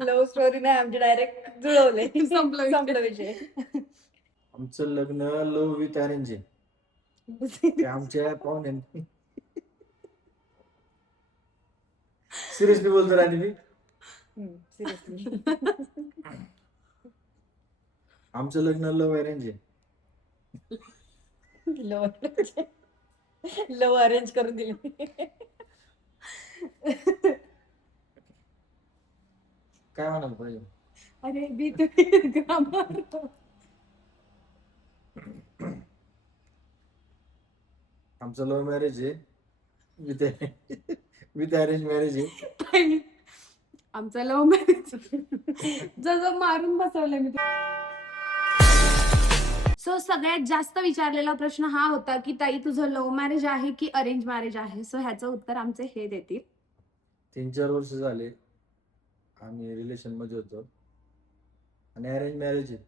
Love story नाही आमची, direct जुळवले. संपलं संपला विषय. आमचं लग्न लव्ह विथ अरेंज आहे. ते आमच्या पाहुण्या सिरियसली बोलतो राणी मी. सिरियसली. आमचं लग्न लव्ह अरेंज आहे. लव अरेंज करून दिली. काय म्हणाल पाहिजे? अरे बी तू ग्रामर. आमचं लव्ह मॅरेज आहे विथ विथ अरेंज मॅरेज आहे. आमचा लव्ह मॅरेज जसं मारून बसवलं मी. सो सगळ्यात जास्त विचारलेला प्रश्न हा होता की ताई तुझं लव्ह मॅरेज आहे की अरेंज मॅरेज आहे. सो ह्याचं उत्तर आमचे हे देतील. 3-4 वर्ष झाले आम्ही रिलेशन मध्ये होतो आणि अरेंज मॅरेज आहे.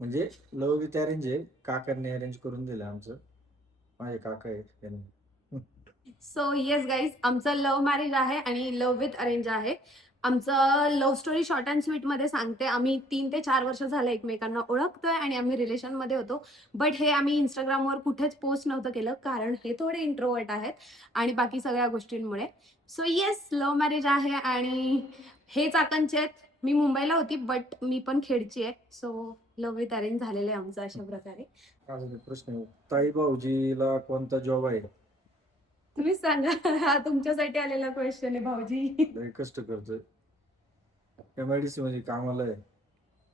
म्हणजे लव्ह विथ अरेंज आहे. काकांनी अरेंज करून दिलं आमचं. माझे काका आहेत त्यांनी. सो येस गाईज, आमचं लव्ह मॅरेज आहे आणि लव्ह विथ अरेंज आहे. आमचं love story short and sweet मध्ये सांगते. आम्ही 3 ते 4 वर्ष झाले एकमेकांना ओळखतोय आणि आम्ही रिलेशन मध्ये होतो. बट हे आम्ही इंस्टाग्रामवर कुठेच पोस्ट नव्हतं केलं कारण हे थोडे इंट्रोवर्ट आहेत आणि बाकी सगळ्या गोष्टींमुळे. सो येस, लव्ह मॅरेज आहे आणि हे चाकणचे आहेत. मी मुंबईला होती बट मी पण खेडची आहे. सो लव्ह विथ अरेंज झालेलं आहे आमचं अशा प्रकारे. अजून एक प्रश्न आहे, ताई भाऊजीला कोणता जॉब आहे? तुम्ही सांगा. हा तुमच्यासाठी आलेला क्वेश्चन आहे भाऊजी. लय कष्ट करतोय. MIDC मध्ये कामाला आहे.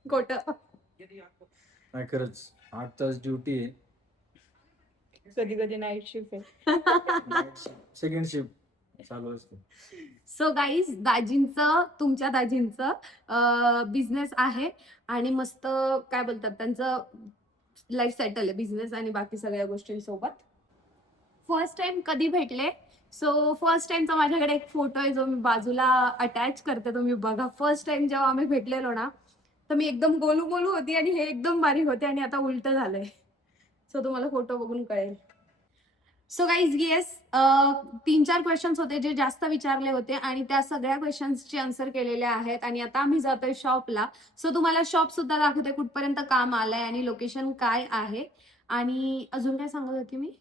खोटं. नाही खरंच 8 तास ड्युटी आहे. कधी कधी नाईट शिफ्ट आहे. सेकंड शिफ्ट चालू असते. सो गाईज, तुमच्या दाजींचं बिझनेस आहे आणि मस्त काय बोलतात त्यांचं लाईफ सेटल आहे बिझनेस आणि बाकी सगळ्या गोष्टींसोबत. फर्स्ट टाइम कधी भेटले? सो फर्स्ट टाइमचा माझ्याकडे एक फोटो आहे जो मी बाजूला अटॅच करते, तुम्ही बघा. फर्स्ट टाइम जेव्हा आम्ही भेटलेलो ना तर मी एकदम गोलू गोलू होती आणि हे एकदम बारीक होते आणि आता उलट झालंय. सो तुम्हाला फोटो बघून कळेल. सो गाईज येस, 3-4 क्वेश्चन्स होते जे जास्त विचारले होते आणि त्या सगळ्या क्वेश्चन्सचे आन्सर केलेले आहेत आणि आता आम्ही जातोय शॉपला. सो तुम्हाला शॉप सुद्धा दाखवते कुठपर्यंत काम आलंय आणि लोकेशन काय आहे. आणि अजून काय सांगत होती मी?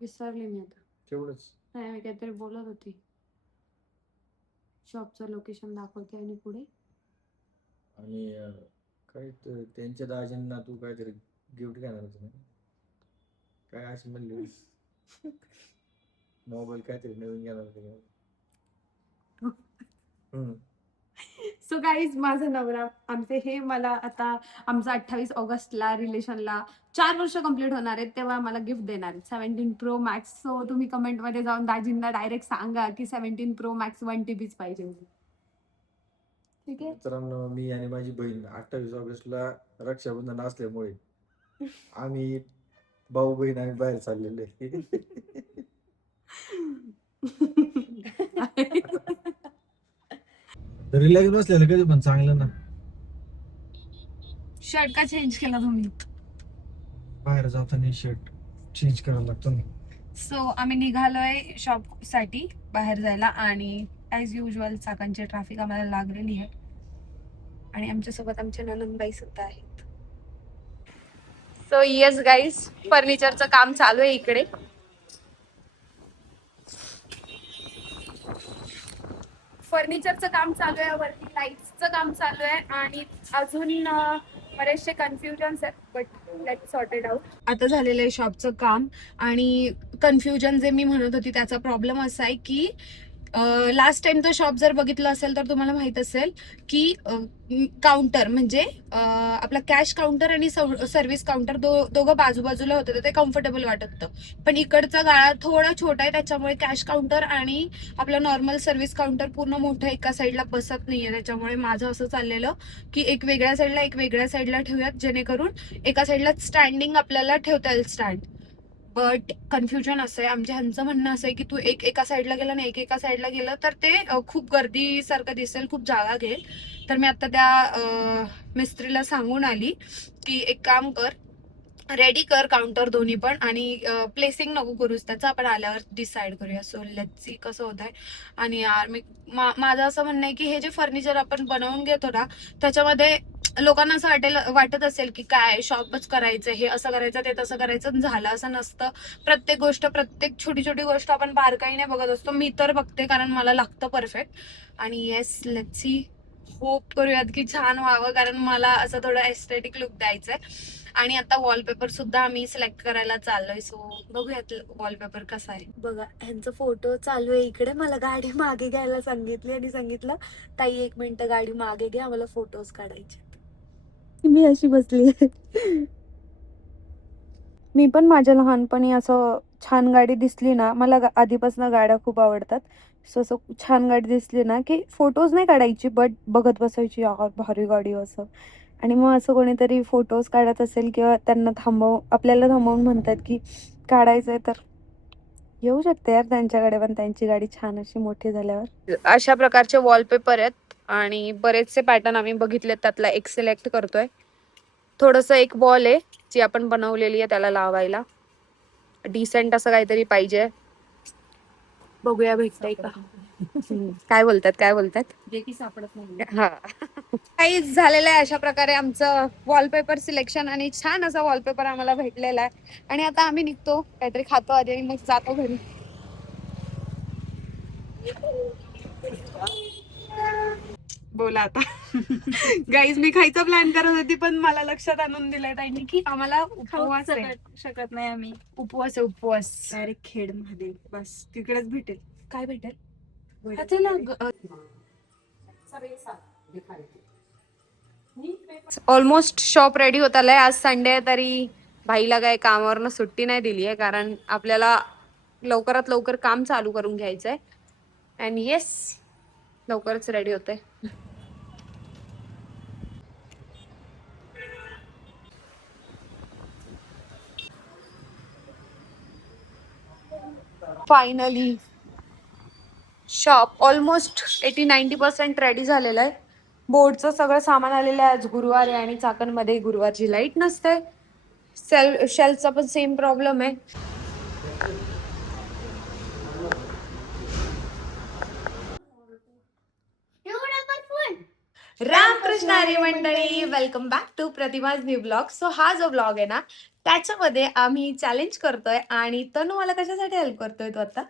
विसरले मी आता. तेवढंच. नाही, मी काहीतरी बोलत होती. शॉपचं लोकेशन दाखवते आणि पुढे आणि काय त्यांच्या दाजींना तू काहीतरी गिफ्ट घेणार होतं ना? काय अशी म्हणली? मोबाईल काहीतरी नवीन घेणार होते. सो गाईज, माझा नवरा आमचे हे मला आता आमचं 28 ऑगस्टला रिलेशनला 4 वर्ष कंप्लीट होणार आहेत तेव्हा मला गिफ्ट देणार आहेत 17 Pro Max. सो तुम्ही कमेंटमध्ये जाऊन दाजींना डायरेक्ट सांगा की 17 Pro Max 1 TBच पाहिजे. ठीक आहे मित्रांनो, मी आणि माझी बहीण 28 ऑगस्टला रक्षाबंधन असल्यामुळे आम्ही भाऊ बहीण आम्ही बाहेर चाललेले. रिलॅक्स बसलेलं कधी पण चांगलं ना. शर्ट का चेंज केला तुम्ही? बाहेर जाताना शर्ट चेंज करायला लागतो ना. सो आम्ही निघालोय शॉप साठी बाहेर जायला आणि ॲज युजल चाकांची ट्रॅफिक आम्हाला लागलेली आहे आणि आमच्यासोबत आमच्या ननंदबाई सुद्धा आहेत. सो येस गाईज, फर्निचरचं काम चालू आहे इकडे. फर्निचरचं काम चालू आहे, वरती लाईट्सचं काम चालू आहे आणि अजून बरेचसे कन्फ्युजन्स आहेत but let's sort it out. आता झालेलं आहे शॉपचं काम आणि कन्फ्युजन जे मी म्हणत होती त्याचा प्रॉब्लेम असा आहे की लास्ट टाइम तो शॉप जर बघितलं असेल तर तुम्हाला माहित असेल की काउंटर म्हणजे आपला कॅश काउंटर आणि सर्व्हिस काउंटर दोघं बाजूबाजूला होतं तर ते कम्फर्टेबल वाटत होतं. पण इकडचा गाळा थोडा छोटा आहे त्याच्यामुळे कॅश काउंटर आणि आपला नॉर्मल सर्व्हिस काउंटर पूर्ण मोठं एका साईडला बसत नाहीये. त्याच्यामुळे माझं असं चाललेलं की एक वेगळ्या साईडला ठेवूयात जेणेकरून एका साईडला स्टँडिंग आपल्याला ठेवता येईल स्टँड. बट कन्फ्युजन असं आहे, आमच्या ह्यांचं म्हणणं असं आहे की तू एका साईडला गेलं ना एका साईडला गेलं तर ते खूप गर्दीसारखं दिसेल, खूप जागा घेईल. तर मी आता त्या मिस्त्रीला सांगून आली की एक काम कर, रेडी कर काउंटर दोन्ही पण, आणि प्लेसिंग नको करूस त्याचं, आपण आल्यावर डिसाईड करूया. सो लेट्स सी कसं होत आहे. आणि यार माझं असं म्हणणं आहे की हे जे फर्निचर आपण बनवून घेतो ना, त्याच्यामध्ये लोकांना असं वाटत असेल की काय शॉपच करायचं, हे असं करायचं ते तसं करायचं, झालं असं नसतं. प्रत्येक छोटी छोटी गोष्ट आपण बारकाईने बघत असतो. मी तर बघते कारण मला लागतं परफेक्ट. आणि येस, लेट्स सी, होप करूयात की छान व्हावं, कारण मला असं थोडं एस्थेटिक लुक द्यायचंय. आणि आता वॉलपेपर सुद्धा आम्ही सिलेक्ट करायला चाललोय. सो बघूयात वॉलपेपर कसा आहे. बघा, ह्यांचा फोटो चालू आहे इकडे. मला गाडी मागे घ्यायला सांगितली आणि सांगितलं ताई 1 मिनिट गाडी मागे घ्या, मला फोटोज काढायचे. मी अशी बसली. मी पण माझ्या लहानपणी असं छान गाडी दिसली ना, मला आधीपासून गाड्या खूप आवडतात. सो असं छान गाडी दिसली ना की फोटोज नाही काढायची, बट बघत बसायची, यार भारी गाडी असं. आणि मग असं कोणीतरी फोटोज काढत असेल किंवा त्यांना आपल्याला थांबवून म्हणतात की काढायचंय, तर येऊ शकते यार त्यांच्याकडे पण, त्यांची गाडी छान अशी मोठी झाल्यावर. अशा प्रकारचे वॉलपेपर आहेत आणि बरेचसे पॅटर्न आम्ही बघितले, त्यातला एक सिलेक्ट करतोय. थोडस एक वॉल आहे जी आपण बनवलेली आहे त्याला लावायला, डिसेंट असं काहीतरी पाहिजे. बघूया भेटतंय का. काय बोलतात जे की सापडत नाही. हा. काहीच झालेलं आहे अशा प्रकारे आमचं वॉलपेपर सिलेक्शन, आणि छान असा वॉलपेपर आम्हाला भेटलेला आहे. आणि आता आम्ही निघतो, काहीतरी खातो आधी आणि मग जातो घरी. बोला आता. गाईज, मी खायचा प्लॅन करत होती पण मला लक्षात आणून दिलंय त्यांनी की आम्हाला उपवास आहे. शकत नाही आम्ही. उपवास आहे, उपवास. डायरेक्ट खेड मध्ये बस तिकडेच भेटेल. काय भेटेल? ऑलमोस्ट शॉप रेडी होत आलंय. आज संडे आहे तरी भाईला काय कामावरनं सुट्टी नाही दिली आहे, कारण आपल्याला लवकरात लवकर काम चालू करून घ्यायचंय. अँड येस, लवकरच रेडी होते. फायनली शॉप ऑलमोस्ट 80-90% रेडी झालेलं आहे. बोर्डचं सगळं सामान आलेलं आहे. आज गुरुवार आहे आणि चाकणमध्ये गुरुवारची लाईट नसते. शेल्फचा पण सेम प्रॉब्लेम आहे. रामकृष्ण हरी मंडळी, वेलकम बॅक टू प्रतिमाज न्यू ब्लॉग. सो हा जो ब्लॉग आहे ना, त्याच्यामध्ये आम्ही चॅलेंज करतोय. आणि तनु मला कशासाठी हेल्प करतोय तो आता?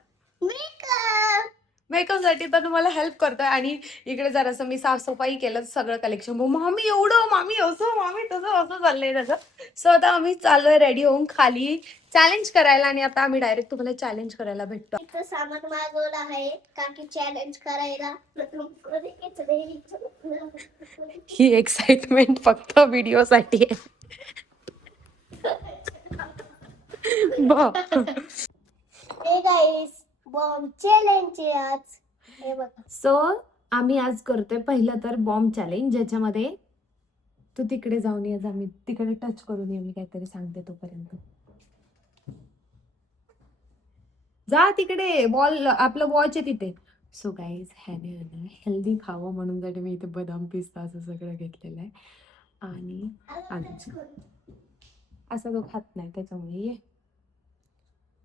मेकअप साठी तर तुम्हाला हेल्प करतोय. आणि इकडे जरासं मी साफसफाई केलं, सगळं कलेक्शन. मामी एवढं, मामी असं, मामी तसं, असं चाललंय त्याचं. सो आता आम्ही चाललोय रेडी होऊन खाली चॅलेंज करायला. आणि आता आम्ही डायरेक्ट तुम्हाला चॅलेंज करायला भेटतो. इथं सामान मागवलं आहे काकी चॅलेंज करायला. ही एक्साइटमेंट फक्त व्हिडिओ साठी आहे. हे गाईस, बॉम्ब चॅलेंज आज. हे बघा, सो आम्ही आज करतोय पहिलं तर बॉम्ब चॅलेंज, ज्याच्यामध्ये तू तिकडे जाऊन ये, आम्ही तिकडे टच करून ये, मी काहीतरी सांगते तोपर्यंत. जा तिकडे, बॉल आपलं वॉच आहे तिथे. सो गाईज, ह्याने हेल्दी खावं म्हणून साठी मी इथे बदाम पिस्ता असं सगळं घेतलेलं आहे. आणि असं तो खात नाही त्याच्यामुळे ये.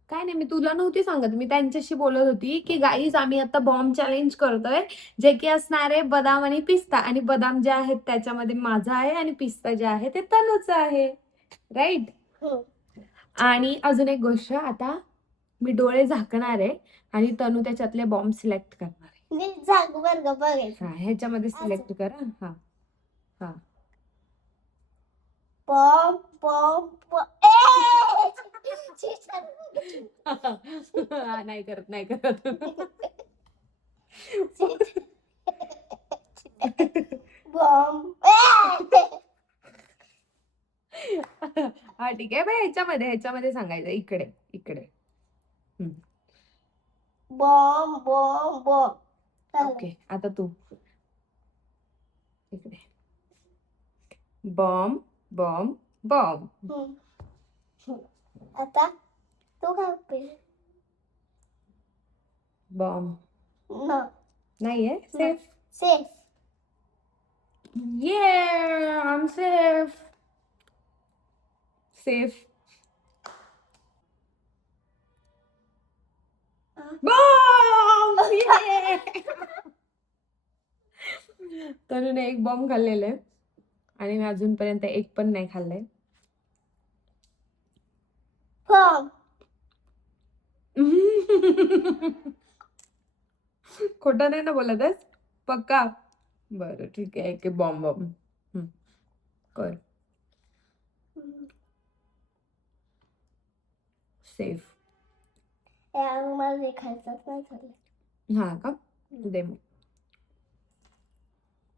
काय नाही, मी तुला नव्हती सांगत, मी त्यांच्याशी बोलत होती की गाईज आम्ही आता बॉम्ब चॅलेंज करतोय, जे की असणार आहे बदाम आणि पिस्ता. आणि बदाम जे आहेत त्याच्यामध्ये माझा आहे आणि पिस्ता जे आहे ते तनुचा आहे, राईट. आणि अजून एक गोष्ट, आता मी डोळे झाकणार आहे आणि तनु त्याच्यातले बॉम्ब सिलेक्ट करणार आहे. मी जाग बर का बघायचं. हा, ह्याच्यामध्ये सिलेक्ट करा. हा हा. बॉम्ब बॉम्ब नाही करत, नाही करत. बॉम्ब. हा ठीक आहे बाई, ह्याच्यामध्ये सांगायचं. इकडे इकडे. Bomb bomb bomb. ओके, आता तू इकडे. Bomb bomb bomb. आता तू काय पे? बॉम्ब नो, नाहीये. सेफ. सेफ. ये, आय एम सेफ. सेफ. तनुने एक बॉम्ब खाल्लेला आहे आणि मी अजूनपर्यंत एक पण नाही खाल्लाय. बॉम्ब. खोटं नाही ना बोलत आहेस? पक्का? बरं ठीक आहे. एक बॉम्ब बॉम्ब कर. सेफ. मला देखायचंच नाही झालं. हा का? दे मग.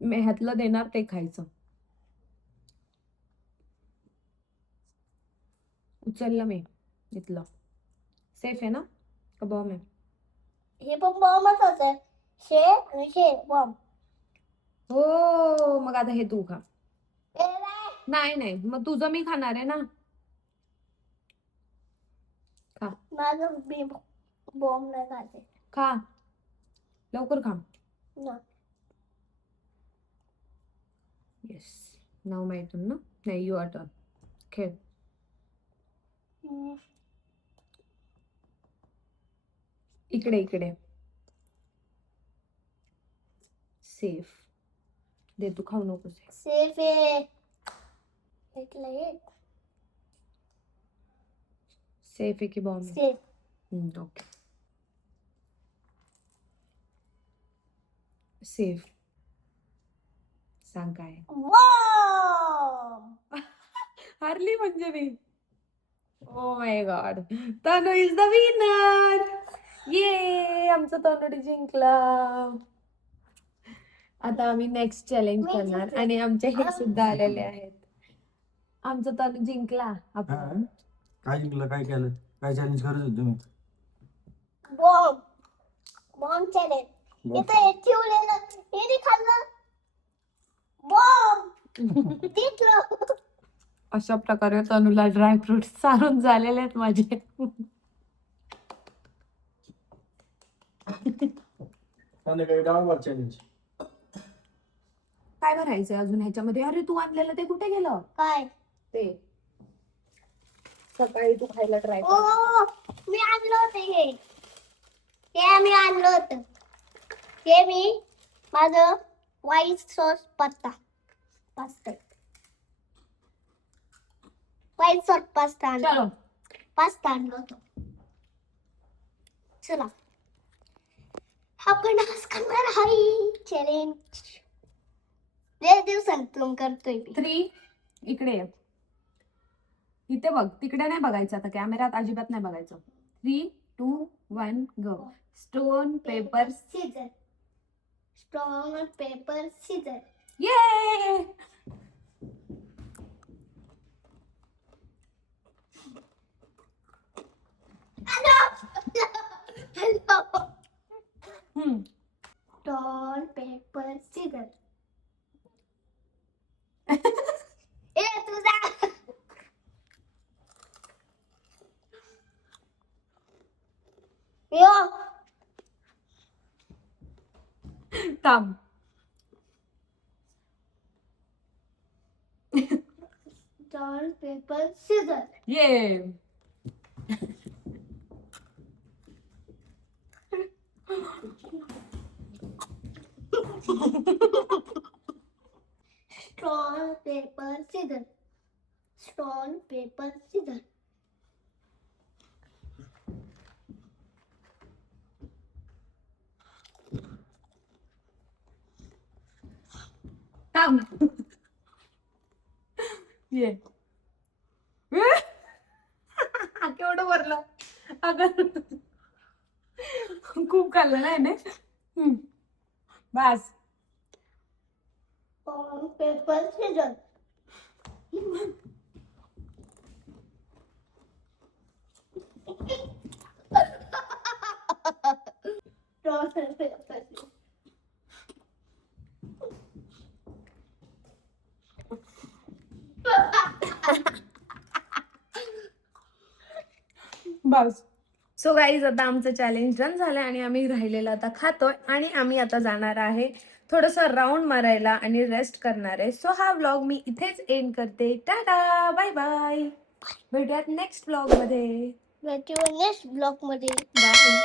मी ह्यातलं देणार ते खायचं. उचललं मी इथलं. सेफ आहे ना का बॉम्ब आहे? हे पण बॉम्बच होते. शे आणि शे बॉम्ब. हो मग आता हे तू खा. ए नाही. नाही नाही मग तुझं मी खाणार आहे ना. खा माझं बी बॉम्ब नाही खाते. खा लवकर खा. ना. येस नाव माय टर्न ना. नाही युअर टर्न. खेळ. इकडे इकडे. सेफ. दे तू खाऊ नकोस. सेफ आहे. इथलं एक. सेफ आहे की बॉम्ब? सेफ. ओके. सेफ. सांग काय? बॉम्ब. हारली म्हणजे मी. O my God. Tanu is the winner. ये आमचं तनुडी जिंकला. आता आम्ही नेक्स्ट चॅलेंज मी करणार जिंकले. आणि आमचे हे सुद्धा आलेले आहेत. आमचं तनु जिंकला. आपण काय जिंकलं? काय केलं? काय चॅलेंज करत होते तुम्ही? बॉम्ब. Bomb challenge. इथं हे ठेवलेलं. हे नाही खाल्लं. बॉम्ब. तिथलं. अशा प्रकारे तनुला ड्रायफ्रुट्स चालून झालेले आहेत माझे. संध्याकाळी डाळभात चॅलेंज. काय भरायचंय अजून ह्याच्यामध्ये? अरे तू आणलेलं ते कुठे गेलं? काय? ते सकाळी तू खायला ट्राय ओ मी आणलं होतं हे. हे मी आणलं होतं. हे मी माझं white sauce pasta. White sauce pasta आणलं. चलो पास्ता आणलं होतं. चला आपण आज करणार आहे चॅलेंज. लय दिवसांतून करतोय मी. 3 इकडे ये. इथे बघ. तिकडे नाही बघायचं आता. कॅमेरात अजिबात नाही बघायचं. 3, 2, 1 go. Stone paper scissor. Stone paper scissor. ये. Stone paper scissor. ए तुझा. यो थांब. Stone paper scissor. ये. Stone paper scissor. Stone paper scissor. थांब. ये. केवढं भरलं अगं. खूप खाल्लं नाही ना. बस. Stone paper scissor. Stone paper scissor. बस. सो गाईज आता आमचं चॅलेंज डन झालं आणि आम्ही राहिलेलं आता खातोय आणि आम्ही आता जाणार आहे थोडंसं राऊंड मारायला आणि रेस्ट करणार आहे. सो हा व्लॉग मी इथेच एंड करते. Tata bye bye. भेटूयात नेक्स्ट ब्लॉग मध्ये. नेक्स्ट ब्लॉग मध्ये बाय.